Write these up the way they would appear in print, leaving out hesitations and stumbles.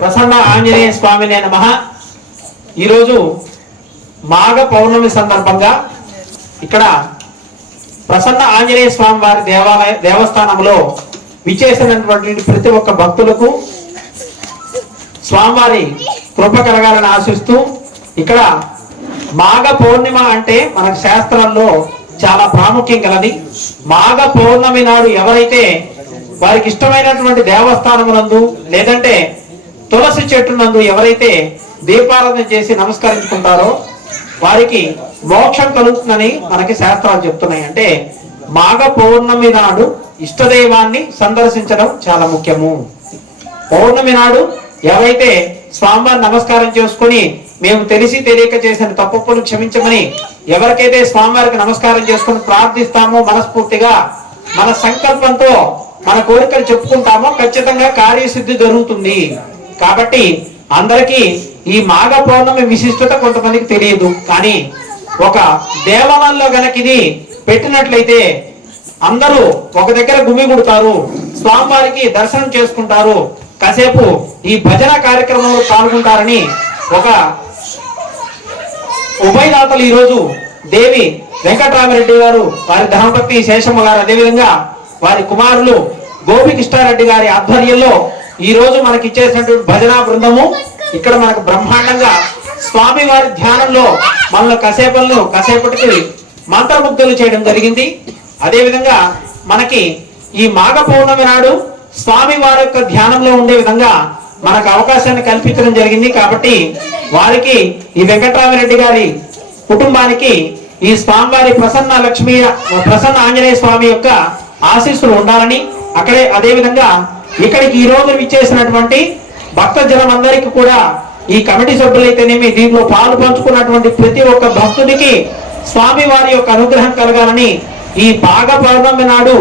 ప్రసన్న ఆంజనేయ స్వామినే నమః. ఈరోజు మాఘ పౌర్ణమి సందర్భంగా ఇక్కడ ప్రసన్న ఆంజనేయ స్వామి వారి దేవస్థానంలో విచేసినటువంటి ప్రతి ఒక్క భక్తులకు స్వామివారి కృప కలగాలని ఆశిస్తూ, ఇక్కడ మాఘ పౌర్ణిమ అంటే మనకు శాస్త్రాల్లో చాలా ప్రాముఖ్యం కలది. మాఘ పౌర్ణమి నాడు ఎవరైతే వారికి ఇష్టమైనటువంటి దేవస్థానమునందు లేదంటే తులసి చెట్టు నందు ఎవరైతే దీపారాధన చేసి నమస్కరించుకుంటారో వారికి మోక్షం కలుగుతుందని మనకి శాస్త్రాలు చెప్తున్నాయి. అంటే మాఘ పౌర్ణమి నాడు ఇష్టదైవాన్ని సందర్శించడం చాలా ముఖ్యము. పౌర్ణమి నాడు ఎవరైతే స్వామివారిని నమస్కారం చేసుకుని మేము తెలిసి తెలియక చేసిన తప్పులను క్షమించమని ఎవరికైతే స్వామివారికి నమస్కారం చేసుకుని ప్రార్థిస్తామో, మనస్ఫూర్తిగా మన సంకల్పంతో మన కోరికలు చెప్పుకుంటామో ఖచ్చితంగా కార్యసిద్ధి జరుగుతుంది. కాబట్టి అందరికీ ఈ మాఘ పౌర్ణమి విశిష్టత కొంతమందికి తెలియదు. కానీ ఒక దేవాలయంలో గనక ఇది పెట్టినట్లయితే అందరూ ఒక దగ్గర గుమిగుడతారు, స్వామివారికి దర్శనం చేసుకుంటారు, కాసేపు ఈ భజన కార్యక్రమంలో పాల్గొంటారని ఒక ఉభయదాతలు ఈరోజు దేవి వెంకటరామిరెడ్డి గారు, వారి ధర్మపత్ని శేషమ్మ గారు, అదేవిధంగా వారి కుమారులు గోపికృష్ణారెడ్డి గారి ఆధ్వర్యంలో ఈ రోజు మనకి ఇచ్చేసినటువంటి భజనా బృందము ఇక్కడ మనకు బ్రహ్మాండంగా స్వామి వారి ధ్యానంలో మనలో కాసేపటికి మంత్రముగ్ధులు చేయడం జరిగింది. అదేవిధంగా మనకి ఈ మాఘ పౌర్ణమి నాడు స్వామి వారి యొక్క ధ్యానంలో ఉండే విధంగా మనకు అవకాశాన్ని కల్పించడం జరిగింది. కాబట్టి వారికి ఈ వెంకటరామిరెడ్డి గారి కుటుంబానికి ఈ స్వామివారి ప్రసన్న ఆంజనేయ స్వామి యొక్క ఆశీస్సులు ఉండాలని, అక్కడే అదేవిధంగా ఇక్కడికి ఈ రోజు విచ్చేసినటువంటి భక్త జనం అందరికీ కూడా ఈ కమిటీ సభ్యులైతేనేమి దీంట్లో పాలు పంచుకున్నటువంటి ప్రతి ఒక్క భక్తుడికి స్వామి వారి యొక్క అనుగ్రహం కలగాలని, ఈ మాఘ పౌర్ణమి నాడు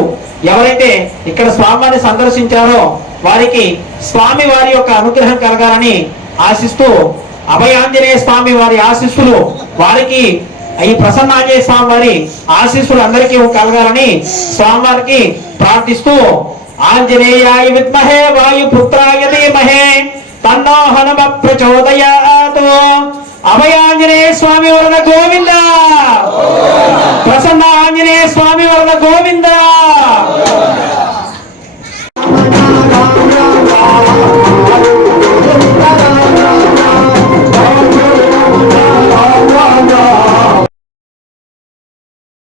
ఎవరైతే ఇక్కడ స్వామిని సందర్శించారో వారికి స్వామి వారి యొక్క అనుగ్రహం కలగాలని ఆశిస్తూ, అభయాంజనేయ స్వామి వారి ఆశీస్సులు వారికి, ఈ ప్రసన్న ఆంజనేయ స్వామి వారి ఆశీస్సులు అందరికీ కలగాలని స్వామివారికి ప్రార్థిస్తూ, ఆంజనేయాయ విద్మహే వాయుపుత్రాయ ధీమహే తన్నో హనుమ ప్రచోదయాత్. అభయాంజనేయ స్వామి వరద గోవింద, ప్రసన్న ఆంజనేయ స్వామి వరద గోవింద.